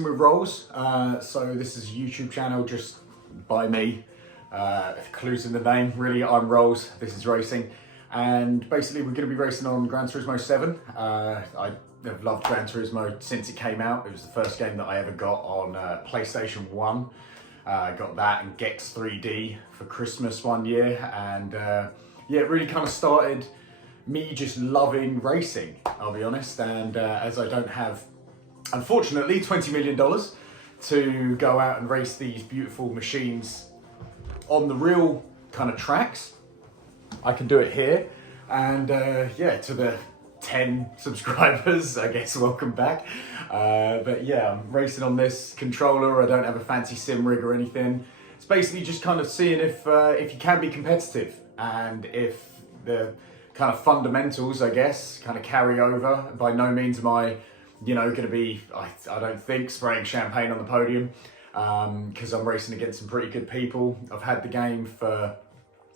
With roles, so this is a YouTube channel just by me. Clues in the name, really. I'm Rolls, this is racing, and basically we're going to be racing on Gran Turismo 7. I have loved Gran Turismo since it came out. It was the first game that I ever got on PlayStation 1. I got that and Gex 3D for Christmas one year, and yeah, it really kind of started me just loving racing, I'll be honest. And as I don't have, unfortunately, $20 million to go out and race these beautiful machines on the real kind of tracks, I can do it here. And yeah, to the 10 subscribers, I guess, welcome back. But yeah, I'm racing on this controller. I don't have a fancy sim rig or anything. It's basically just kind of seeing if you can be competitive, and if the kind of fundamentals, I guess, kind of carry over. By no means am I, you know, going to be, I don't think, spraying champagne on the podium, because I'm racing against some pretty good people. I've had the game for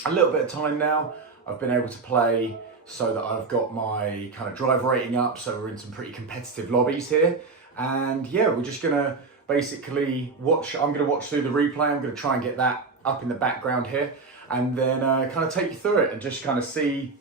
a little bit of time now. I've been able to play so that I've got my kind of driver rating up, so we're in some pretty competitive lobbies here. And yeah, we're just going to basically watch, I'm going to watch through the replay. I'm going to try and get that up in the background here, and then kind of take you through it and just kind of see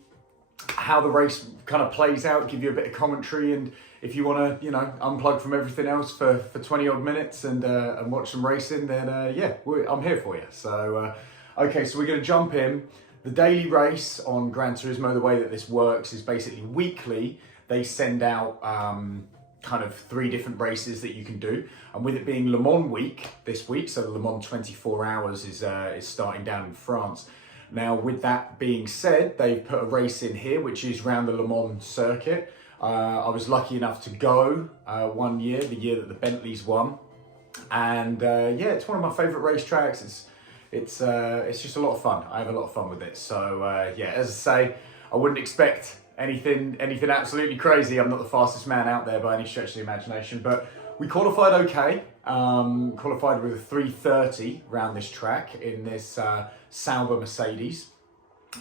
how the race kind of plays out, give you a bit of commentary, and if you want to, you know, unplug from everything else for 20 odd minutes and watch some racing, then yeah, I'm here for you. So, okay, so we're going to jump in. The daily race on Gran Turismo, the way that this works is basically weekly. They send out kind of 3 different races that you can do. And with it being Le Mans week this week, so the Le Mans 24 hours is starting down in France. Now, with that being said, they've put a race in here, which is round the Le Mans circuit. I was lucky enough to go one year, the year that the Bentleys won. And yeah, it's one of my favorite racetracks. It's just a lot of fun. I have a lot of fun with it. So yeah, as I say, I wouldn't expect anything absolutely crazy. I'm not the fastest man out there by any stretch of the imagination, but we qualified okay. Qualified with a 3:30 around this track in this Sauber Mercedes.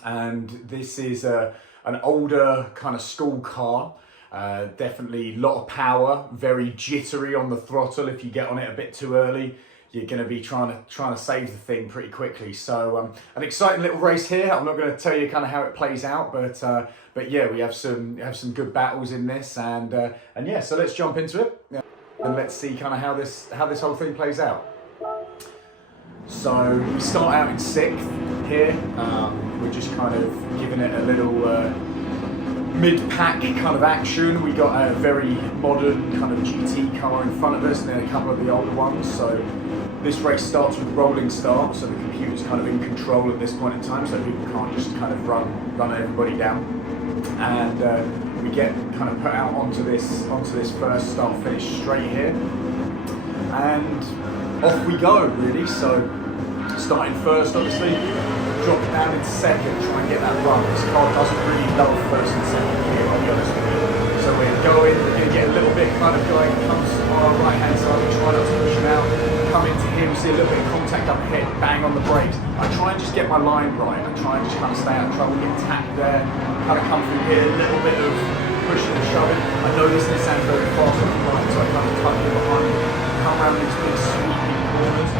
And this is an older kind of school car. Definitely a lot of power, very jittery on the throttle. If you get on it a bit too early, you're going to be trying to save the thing pretty quickly. So an exciting little race here. I'm not going to tell you kind of how it plays out, but yeah, we have some good battles in this, and yeah, so let's jump into it and let's see kind of how this whole thing plays out. So we start out in 6th here. We're just kind of giving it a little mid-pack kind of action. We got a very modern kind of GT car in front of us, and then a couple of the older ones. So this race starts with rolling start, so the computer's kind of in control at this point in time, so people can't just kind of run everybody down. And we get kind of put out onto this first start-finish straight here, and off we go, really. So starting first, obviously, drop down into 2nd, try and get that run. This car doesn't really love 1st and 2nd gear, I'll be honest with you. So we're going to get a little bit kind of going, comes to our right hand side, we try not to push him out, come into him, see a little bit of contact up ahead, bang on the brakes. I try and just get my line right, I try and just kind of stay out of trouble, get tapped there, kind of come through here, a little bit of pushing and shoving. I know this doesn't sound very fast off the line, so I kind of tuck it behind, come around these big sweeping corners.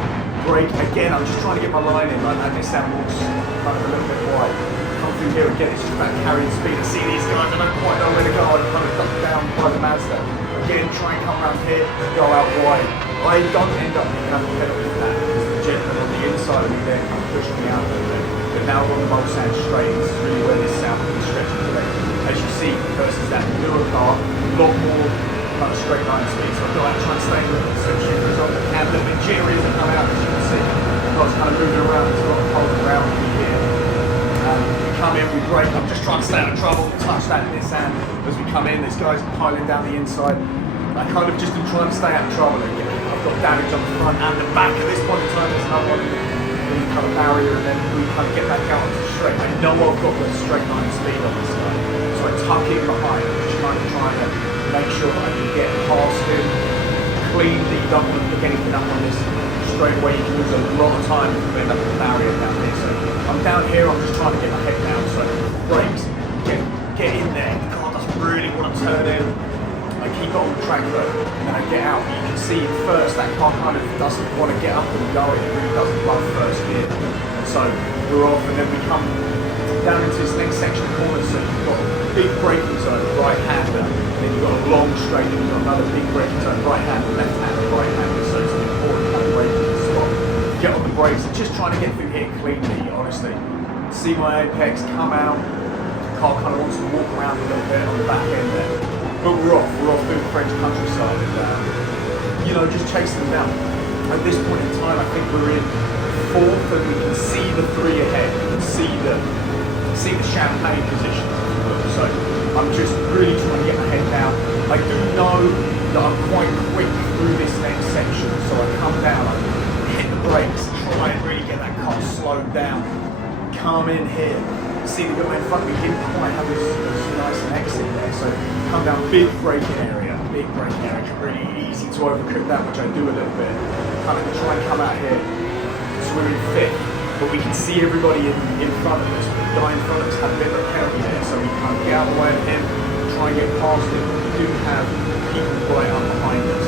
Brake again, I'm just trying to get my line in, like that. This sound walks kind of a little bit wide. Come through here again, it's just about carrying speed. I see these guys, I don't quite know where to go. I'm kind of ducked down by the Mazda. Again, try and come around here, go out wide. I don't end up picking up the penalty for that, because the gentleman on the inside of me there kind of pushed me out a little bit. But now we're on the Mulsanne straight, this is really where this sound can be stretched today. As you see, versus that newer car, a lot more kind of straight line speed, so I've got to try and stay with the switch shifters on the cab, a little bit jittery as I come out, as you can see. The car's kind of moving around, there's a lot of cold around me here. We come in, we brake, I'm just trying to stay out of trouble, touch that in this hand. As we come in, this guy's piling down the inside. I kind of just am trying to stay out of trouble again. I've got damage on the front and the back. At this point in time, there's another one in the kind of barrier, and then we kind of get back out onto the straight. I know I've got the straight line speed on this guy, so I tuck in behind, just trying to make sure that I can get past him cleanly. You don't want to pick anything up on this straight away. You can lose a lot of time if you end up with a barrier down here. So I'm down here, I'm just trying to get my head down. So brakes, get in there. The car doesn't really want to turn in. I keep it on the track though, and then I get out. You can see first that car kind of doesn't want to get up and go. It really doesn't love first gear. And so we're off, and then we come down into this next section of corners. So you've got a big braking zone, right-hander, and then you've got a long straight, and you've got another big braking zone, right-hander, left-hander, right-hander. So it's an important kind of braking spot. Get on the brakes, and just trying to get through here cleanly, honestly. See my apex, come out. The car kind of wants to walk around a little bit on the back end there. But we're off through the French countryside, and you know, just chasing them down. At this point in time, I think we're in fourth, and we can see the three ahead. We can see the champagne position. So I'm just really trying to get my head down. I do know that I'm quite quick through this next section, so I come down, I hit the brakes, try and really get that car slowed down. Come in here. See the guy in front of me didn't quite have this nice an exit there, so come down, big braking area, really easy to overcook that, which I do a little bit. Kind of try and come out here, so we're in fifth, but we can see everybody in front of us. The guy in front of us had a bit of a penalty there, so we kind of get out of the way of him, try and get past him. We do have people right up behind us.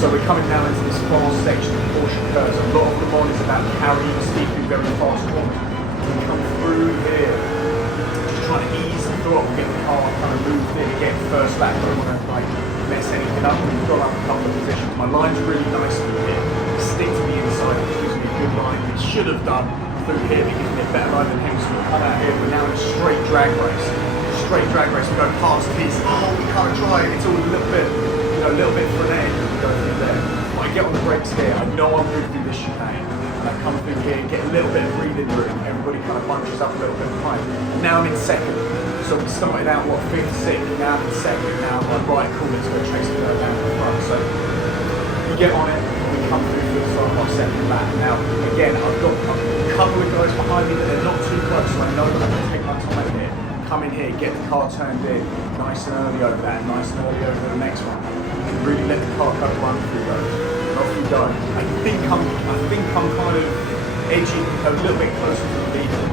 So we're coming down into this fast section of caution curves. A lot of the mod is about carrying speed through very fast corners. We come through here, just trying to ease the throttle, get the car kind of moved in again, first lap. I don't want to like mess anything up. We've got up a couple of positions. My line's really nice through here. Stick to the inside, which gives me a good line. It should have done through here, it gives me a better line than him. So we come out here, we're now in a straight drag race. We go past his. Oh, we can't drive. It's all a little bit, a little bit frenetic as we go through there. When I get on the brakes here, I know I'm moving through this chicane. And I come through here, get a little bit of breathing room. Everybody kind of bunches up a little bit behind. Now I'm in second. So we started out, fifth, sixth, now I'm in second. Now my right corner to go chase the girl down to the front. So we get on it, we come through for the start of our second lap. Now, again, I've got a couple of guys behind me, but they're not too close, so I know that I'm going to take my time here. Come in here, get the car turned in, nice and early over that, nice and early over the next one. You can really let the car kind of run through those. And off we go. I think I'm kind of edging a little bit closer to the leader.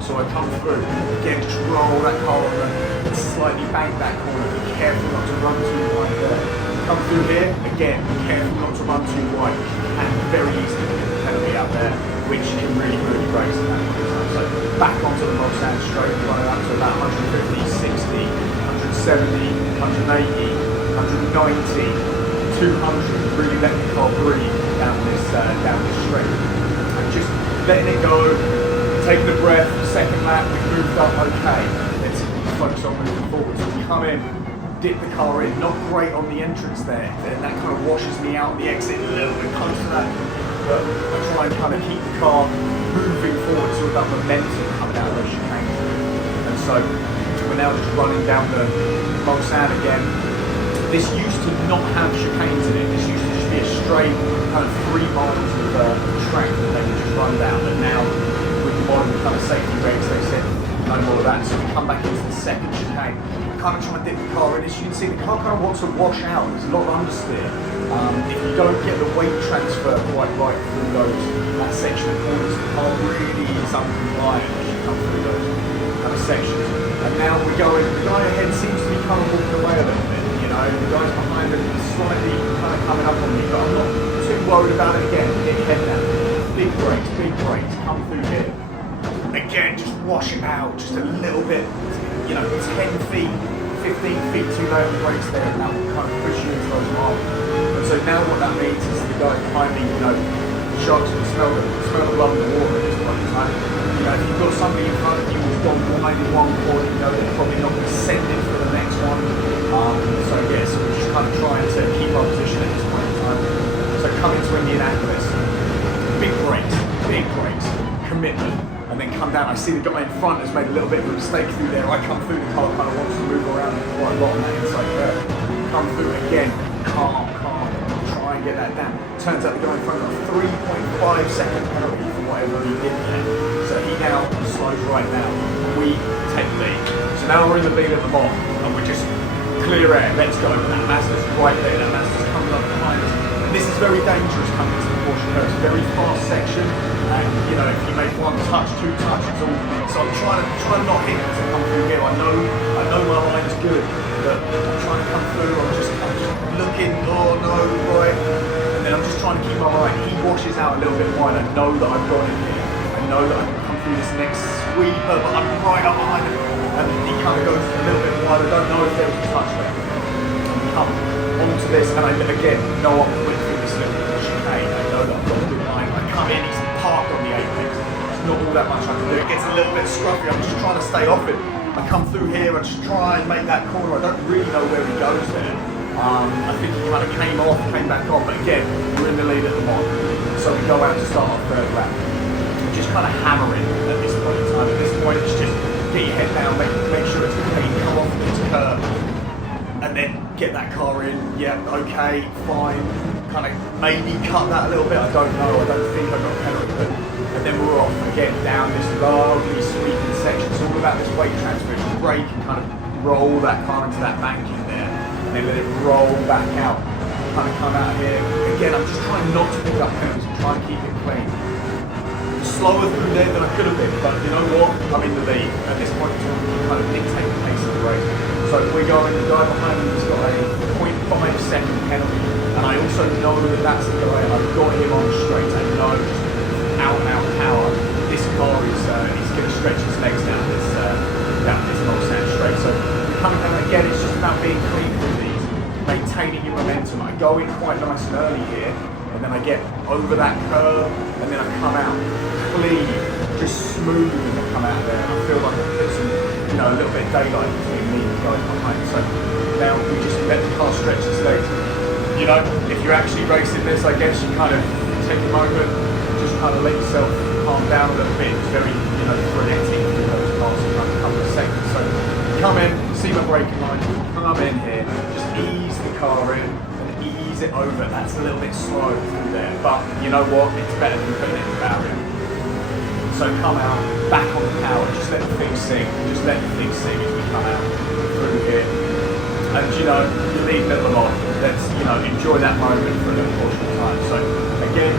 So I come through, again, just roll that car over and slightly bank that corner. Be careful not to run too wide there. Come through here, again, be careful not to run too wide. And very easily get the penalty out there, which can really race at that point in time. So back onto the Bob Sand straight, running up to about 150, 60, 170, 180, 190, 200. Really letting the car breathe down this straight. And just letting it go, taking a breath. Second lap, we moved up okay. Let's focus on moving forward. So we come in, dip the car in, not great on the entrance there. Then that kind of washes me out on the exit a little bit close to that. But I try and kind of keep the car moving forward so we've got momentum coming out of those chicanes. And so we're now just running down the Mont Sand again. This used to not have chicanes in it. This used to just be a straight kind of 3 miles of track that they could just run down. But now with the modern kind of safety regs, they said no more of that. So we come back into the second chicane. Kind of trying to dip the car in. As you can see, the car kind of wants to wash out. There's a lot of understeer. If you don't get the weight transfer quite right through that section of corners, the car really is uncompliant as you come through those kind of sections. And now we're going, the guy ahead seems to be kind of walking away a little bit, the guys behind him slightly kind of coming up on me, but I'm not too worried about it again. Get your head down. Big brakes, come through here. Again, just wash it out, just a little bit, 10 feet, 15 feet too low on the brakes there, and that will kind of push you into those marks. And so now what that means is the guy behind me, the sharks can smell the blood in the water at this point in time. If you've got somebody in front of you who's gone wide in one corner, they're probably not going to send it for the next one. So yes, we're just kind of trying to keep our position at this point in time. So coming to Indianapolis, big brakes, commitment. And then come down, I see the guy in front has made a little bit of a mistake through there. I come through, the car kind of wants to move around quite a lot on that inside curve. Come through again, calm, try and get that down. Turns out the guy in front got a 3.5 second penalty for whatever he did there. So he now slows right now. We take the lead. So now we're in the lead at the bottom, and we're just clear air, let's go. And that Mazda's right there, that Mazda's coming up behind us. And this is very dangerous coming into the Porsche curve. It's a very fast section, and you know, if you make one touch, two touches, all. So I'm trying not hit to come through here. I know my line is good, but I'm trying to come through. I'm just looking. Oh no, right. And then I'm just trying to keep my line. He washes out a little bit wide. I know that I've got him here. I know that I can come through this next sweeper, but I'm right up behind him. And he kind of goes a little bit wide. I don't know if there was a touch there. Come onto this, and I again know I'm quick through this little chicane. I know that I've got a good line. I come in, he's parked on the apex. There's not all that much I can do. It gets a little bit scruffy. I'm just trying to stay off it. I come through here and just try and make that corner. I don't really know where he goes there. I think he kind of came off, came back on, but again, we're in the lead at the moment. So we go out to start our third lap. We're just kind of hammering at this point in time. At this point, it's just get your head down, make sure it's clean, come off this curve, and then get that car in. Yeah, okay, fine. Kind of maybe cut that a little bit. I don't know. I don't think I got a penalty, but and then we're off again down this lovely sweeping section. It's all about this weight transfer. You brake and kind of roll that car into that bank in there, and then let it roll back out. Kind of come out here again. I'm just trying not to pick up penalties and try and keep it clean. Slower through there than I could have been, but you know what? I'm in the lead at this point. To kind of dictate the pace of the race. So we're going. The guy behind me has got a 0.5 second penalty, and I also know that that's the guy. I've got him on straight. I know out and out power. This car is he's going to stretch his legs down this long sand straight. So coming down again, it's just about being clean with these, maintaining your momentum. I go in quite nice and early here, and then I get over that curve, and then I come out clean, just smooth as I come out there. And I feel like I've put some, you know, a little bit of daylight between me and the guy behind. So now we just let the car stretch its legs. You know, if you're actually racing this, I guess you kind of take a moment, just kind of let yourself calm down a little bit. It's very, you know, frenetic through those cars for a couple of seconds. So come in, see my braking line, come in here, just ease the car in and ease it over. That's a little bit slow through there, but you know what? It's better than putting it in the barrier. So come out, back on the power, just let the thing sing, just let the thing sing as we come out through here. And you know, you're leaving it along. Let's, you know, enjoy that moment for a little portion of time. So again,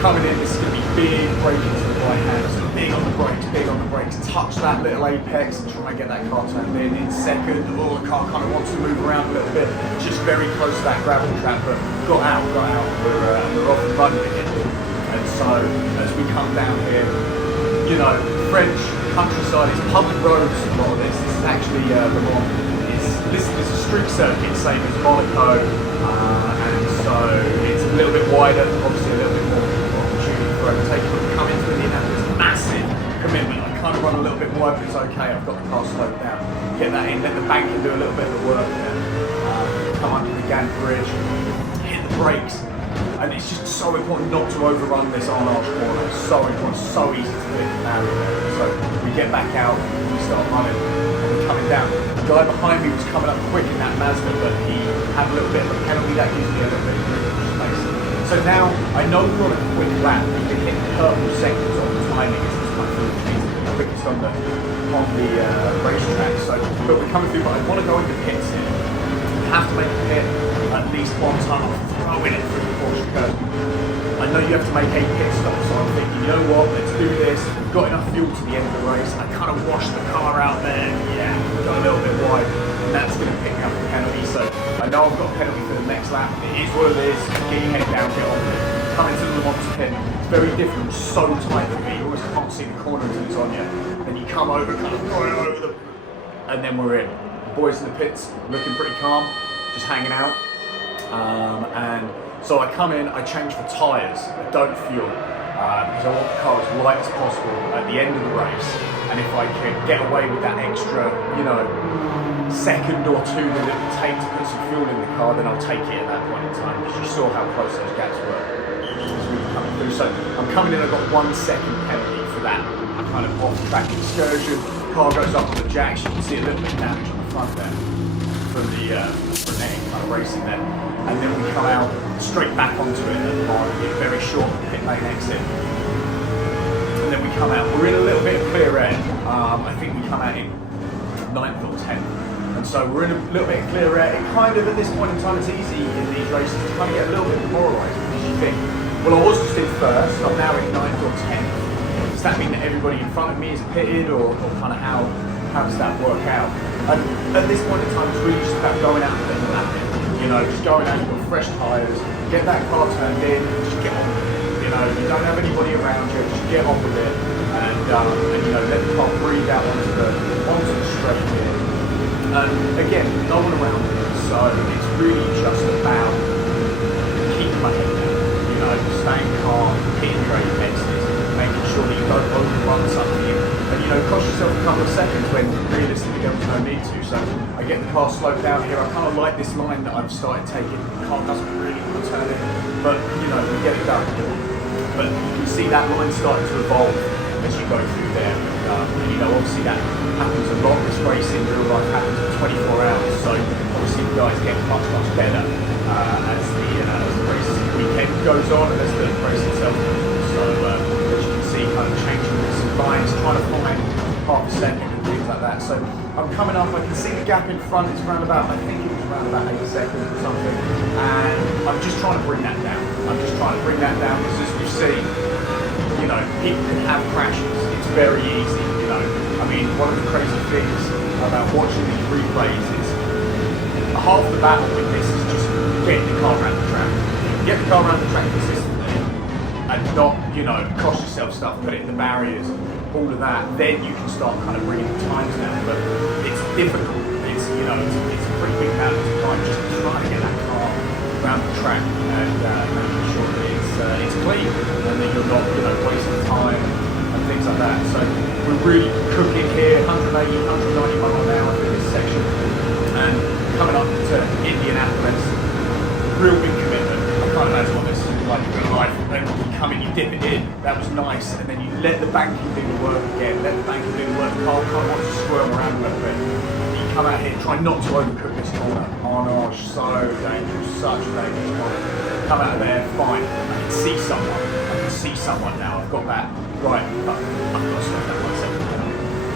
coming in, this is going to be big braking to the right hand, so big on the brakes, touch that little apex and try and get that car turned in second. Oh, the car kind of wants to move around a little bit, just very close to that gravel trap, but got out, we're off and running again. And so, as we come down here, you know, French countryside, it's public roads, a lot of this. This is actually Le Mans. This is a street circuit, same as Monaco, and so it's a little bit wider, obviously a little bit more opportunity for overtaking. But we come into the Indianapolis, massive commitment. I kind of run a little bit wide, but it's okay. I've got the car slowed down. Get that in, let the bank do a little bit of the work there. Come under the Gant bridge, hit the brakes. And it's just so important not to overrun this on arch corner. It's so important, so easy to hit the barrier there. So we get back out, we start running, and we're coming down. The guy behind me was coming up quick in that Mazda, but he had a little bit of a penalty. That gives me a little bit of space. So now I know we're on a quick lap. We can hit purple seconds on the timing as this comes through. The quickest on the racetrack. So, but we're coming through. But I want to go into pits here. We have to make a pit at least one time. I'm throwing it through the Porsche curve. I know you have to make a pit stop, so I'm thinking, you know what, let's do this. We've got enough fuel to the end of the race. I kind of washed the car out there. Yeah, got a little bit wide, and that's going to pick me up a penalty. So I know I've got a penalty for the next lap. It is what it is. Get your head down, get on with it. Come into the Le Mans pit. It's very different. It's so tight for me. You almost can't see the corner until it's on you. Then you come over, kind of right over them, and then we're in. The boys in the pits looking pretty calm, just hanging out. And so I come in, I change the tyres, I don't fuel, because I want the car as light as possible at the end of the race. And if I can get away with that extra, you know, second or two that it would take to put some fuel in the car, then I'll take it at that point in time, because you saw how close those gaps were as we were coming through. So I'm coming in, I've got 1 second penalty for that kind of off-track excursion. The car goes up on the jacks, you can see a little bit of damage on the front there from the kind of racing there. And then we come out straight back onto it at the market, very short pit lane exit. And then we come out, we're in a little bit of clear air. I think we come out in 9th or 10th. And so we're in a little bit of clear air. It kind of, at this point in time, it's easy in these races to kind of get a little bit demoralised. Well, I was just in first, I'm now in 9th or 10th. Does that mean that everybody in front of me is pitted, or kind of how does that work out? And at this point in time, it's really just about going out and lapping. You know, just going out, you've got fresh tyres, get that car turned in, and just get on with it. You know, you don't have anybody around you, just get on with it, and you know, let the car breathe out onto the straight here. And again, no one around me, so it's really just about keeping my head down. You know, staying calm, hitting your exits, making sure that you don't overrun something, and you know, cost yourself a couple of seconds when realistically there was no need to. So I get the car slowed down here. I kind of like this line that I've started taking. The car doesn't really want to turn it, but you know, we get it done. But you can see that line starting to evolve as you go through there. And you know, obviously that happens a lot. This race in real life happens for 24 hours. So obviously the guys get much better as the race weekend goes on and as the race itself goes on. So as you can see, kind of changing some lines, trying to find half a second and things like that. So I'm coming up, I can see the gap in front is around about, I think it was around about 8 seconds or something. And I'm just trying to bring that down. I'm just trying to bring that down because as we've seen, you know, people can have crashes. It's very easy, you know. I mean, one of the crazy things about watching these replays is half the battle with this is just getting the car around the track. Get the car around the track consistently and not, you know, cost yourself stuff, put it in the barriers, all of that. Then you can start kind of bringing the times down. But it's difficult. It's, you know, it's a pretty big battle to fight. Just trying to get that car around the track and making sure that it's clean and that you're not, you know, wasting time and things like that. So we're really cooking here, 180, 190 miles an hour through this section, and coming up to Indianapolis, real big commitment. I can't imagine what this is like in real life. Then you come in, you dip it in, that was nice, and then you let the banking do the work again, let the banking do the work. The car kind of wants to squirm around a little bit. You come out here, try not to overcook this corner. Oh no, so dangerous, such a dangerous corner. Come out of there, fine. I can see someone now. I've got that. Right, but I've got to slow that myself down.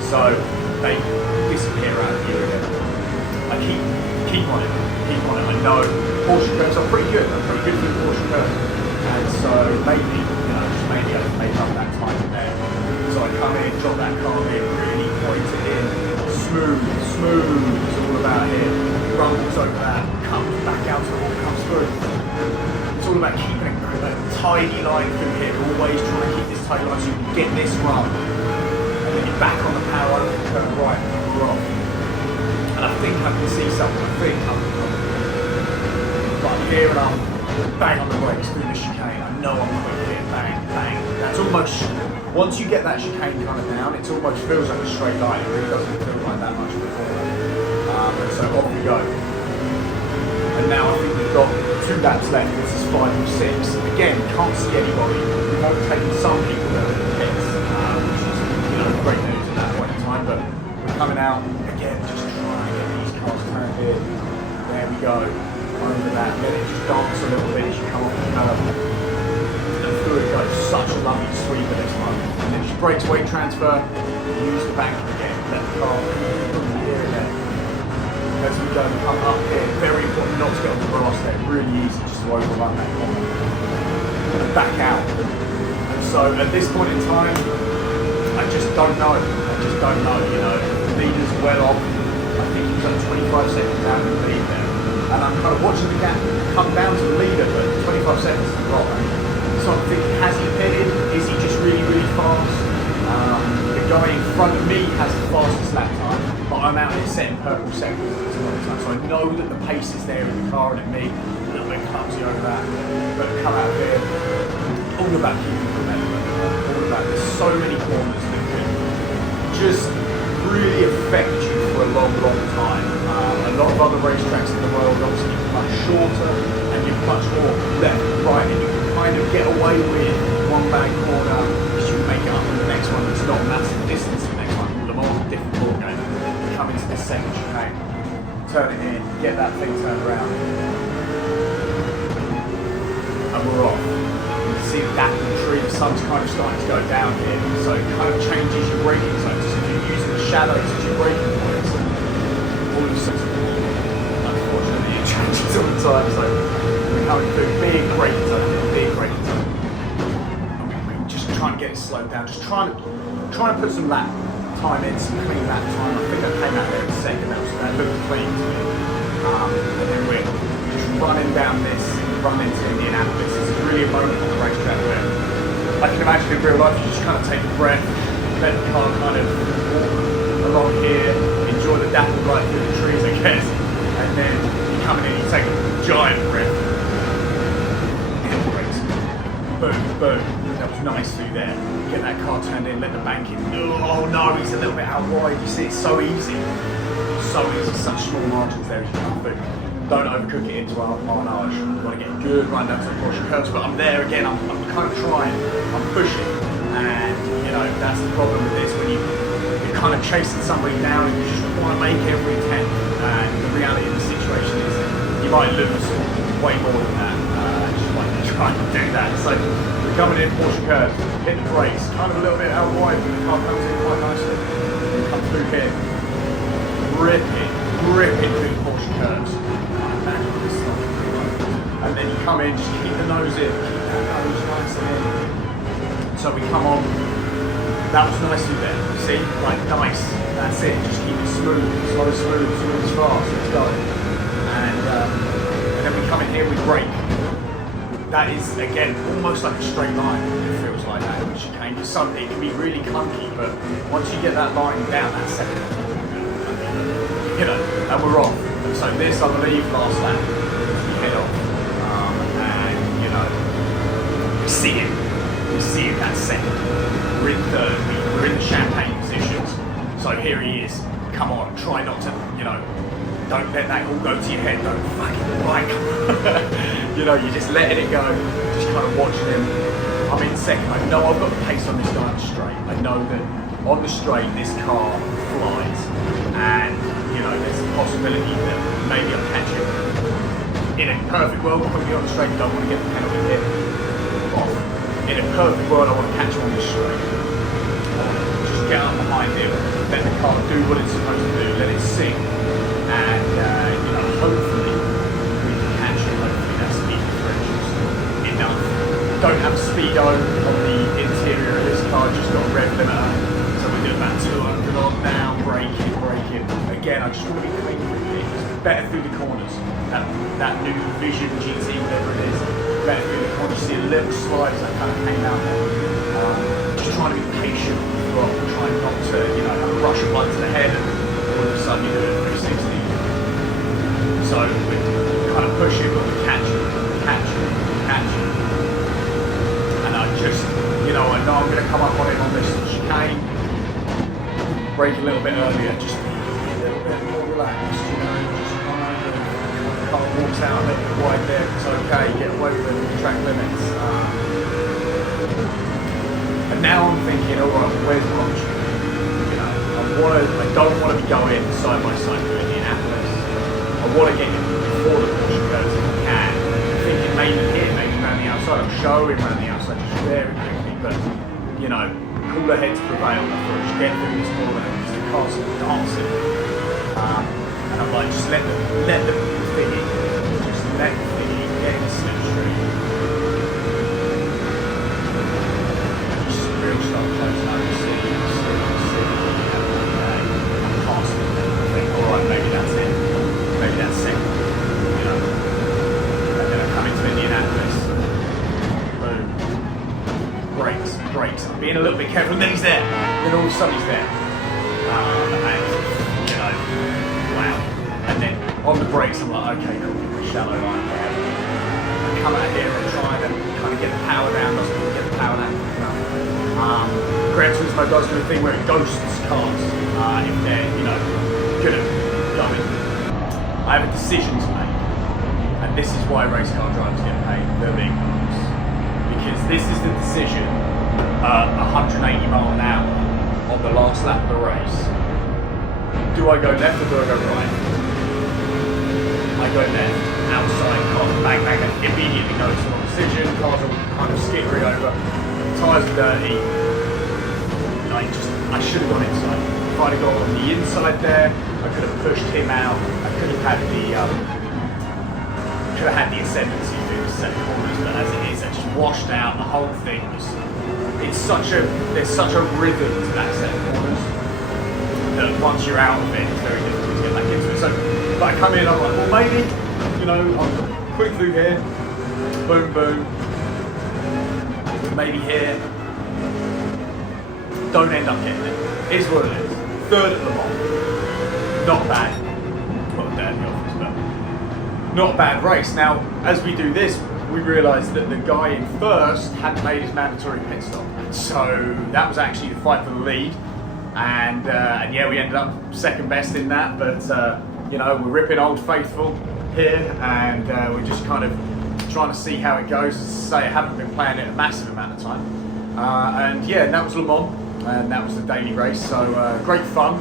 So they disappear out of here again. I keep on it. I know Porsche curves are pretty good. I'm pretty good with Porsche curves. And so maybe, you know, just maybe I can make up that time there. So I come in, drop that car in, really point it in. Smooth. It's all about here. Rumbles over that, comes back out to the wall, comes through. It's all about keeping a tidy line through here. Always trying to keep this tidy line so you can get this run. And then you're back on the power over, turn right, and we're off. And I think I can see something. I think I'm here and I'm bang on the brakes through the chicane. I know I'm quick here, bang. That's almost, once you get that chicane kind of down, it almost feels like a straight line. It really doesn't feel like that much before. And so off we go. And now I think we've got 2 laps left. This is 5 or 6. Again, can't see anybody. We've overtaken some people that are in the pits, which is, you know, great news at that point in time. But we're coming out again, just trying to get these cars turned in. There we go. Over that, let it just dance a little bit as you come off the curb. And through it goes. Such a lovely sweep of this one. And then just brakes, weight transfer, use the bank again, let the car here and there. As we go up here, very important not to get on the grass there, really easy just to overrun that corner. And back out. And so at this point in time, I just don't know, you know, the leader's well off. I think he's like 25 seconds down in the lead there. And I'm kind of watching the gap come down to the leader, but 25 seconds is a lot. So I'm thinking, has he pitted? Is he just really fast? The guy in front of me has the fastest lap time, but I'm out here setting purple seconds at a lot of time. So I know that the pace is there in the car and in me, a little bit clumsy over that. But come out here, all about keeping the momentum, all about, there's so many corners that can just really affect you for a long time. A lot of other racetracks in the world, obviously you're much shorter and you're much more left and right, and you can kind of get away with one bad corner because you make it up in the next one that's not massive distance to the next one. The more different ball game. You come into this second chicane, turn it in, get that thing turned around, and we're off. You can see that tree, the sun's kind of starting to go down here, so it kind of changes your braking zones. So if you're using the shadows as your braking points, all of a sudden, unfortunately, it changes all the time. So we're coming through big braking zone. myself down, just trying to put some lap time in, some clean lap time. I think I came out there in second, that looked clean to me. And then we're just running down this, running into Indianapolis. This is really a moment on the racetrack where I can imagine in real life you just kind of take a breath, let the car kind of walk along here, enjoy the dappled light through the trees, I guess, and then you come in and you take a giant breath. Boom, boom. That was nice through there. Get that car turned in, let the bank in. Oh no, he's a little bit out wide. You see, it's so easy. So easy, such small margins there as you come through. Don't overcook it into our marnage. You want to get a good run down to the Porsche curves, but I'm there again. I'm kind of trying. I'm pushing, and you know that's the problem with this. When you're kind of chasing somebody down and you just want to make every attempt, and the reality of the situation is you might lose way more than that. Just like trying to do that. So we're coming in Porsche curve, hit the brakes, kind of a little bit out wide, but the car comes in quite nicely. We come through here, rip it through the Porsche curves. And then you come in, just keep the nose in, keep that nose nice and in. So we come on, that was nicely there, you see, like nice, that's it, just keep it smooth, slow, smooth, fast, let's go. And then we come in here, we brake. That is, again, almost like a straight line, it feels like that, which it can be really clunky, but once you get that line down, that second, you know, and we're off. So this, I believe, last lap, we head off. We see it that second. We're in third, we're in the champagne positions. So here he is. Come on, try not to, you know, don't let that all go to your head. Don't fucking like, you know, you're just letting it go, just kind of watching him. I'm in second. I know I've got the pace on this guy on the straight. I know that on the straight this car flies, and you know there's a possibility that maybe I'll catch him. In a perfect world, I'll put me on the straight. Don't want to get the penalty hit. In a perfect world, I want to catch him on the straight. I want to just get up behind him, let the car do what it's supposed to do, let it sing, and you know, hopefully we can catch him. Hopefully that speed differential's enough. Don't have a speedo on the interior of this car, just got a rev limiter, so we're doing about 200 odd now, braking. Again, I just want to be clean with it. It's better through the corners. That new Vision GT, whatever it is, better through the corners. You see a little slide as I kind of came out there. Just trying to be patient with the throttle, trying not to, you know, have a rush of blood to the head and all of a sudden you do a 360. So we're kind of pushing, but we're catching. And I just, you know, I know I'm going to come up on him on this chicane, brake a little bit earlier, just be a little bit more relaxed, you know, just car walks out a little bit wide there, it's okay, get away with the track limits. And now I'm thinking, alright, where's the option? You know, I don't want to be going side by side to Indianapolis. I want to get in before the Porsche goes if I can. I'm thinking maybe here, maybe around the outside. I'm showing around the outside just very quickly, but you know, cooler heads prevail before just get through this corner because the car's dancing. And I'm like, just let them thingy, just let the thingy get in the slipstream. And just real start closing up, see, I'm passing it, I think, alright, maybe that's it, maybe that's second, you know. And then I come into Indianapolis, boom, brakes, I'm being a little bit careful, and then he's there, then all of a sudden he's there. And, you know, wow. And then on the brakes, I'm like, okay, cool, shallow line there. I come out here and try and kind of get the power down, doesn't really get the power down enough. Gran Turismo does do a thing where it ghosts cars if they're, you know, good at going. I have a decision to make, and this is why race car drivers get paid the big bucks. Because this is the decision 180 mile an hour on the last lap of the race. Do I go left or do I go right? I go left, outside, cars bang, immediately go to my decision, cars are kind of skittery over, tyres are dirty. I should have gone inside. If I'd have gone on the inside there, I could have pushed him out, I could have had the ascendancy through the set corners, but as it is, I just washed out. The whole thing was. There's such a rhythm to that set of corners that once you're out of it, it's very difficult to get back into it. So, but I come in, I'm like, well, maybe, you know, I'll quick through here, boom, boom, maybe here. Don't end up getting it. Is what it is. Third at Lemans. Not bad. Well, there in the office, but not a bad race. Now, as we do this, we realised that the guy in first hadn't made his mandatory pit stop. So that was actually the fight for the lead. And yeah, we ended up second best in that. But, you know, we're ripping Old Faithful here. And we're just kind of trying to see how it goes. As I say, I haven't been playing it a massive amount of time. And yeah, that was Lemans. And that was the daily race. So great fun.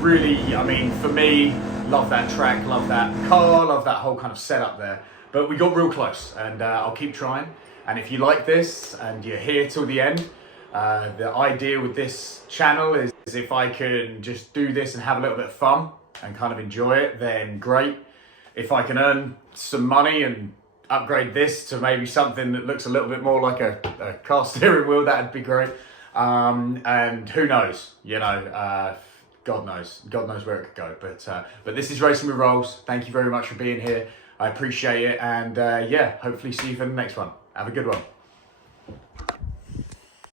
Really, I mean, for me, love that track, love that car, love that whole kind of setup there. But we got real close, and I'll keep trying. And if you like this and you're here till the end, the idea with this channel is if I can just do this and have a little bit of fun and kind of enjoy it, then great. If I can earn some money and upgrade this to maybe something that looks a little bit more like a car steering wheel, that'd be great. And who knows, you know, God knows where it could go. But this is Racing with Rolls. Thank you very much for being here. I appreciate it. And yeah, hopefully see you for the next one. Have a good one.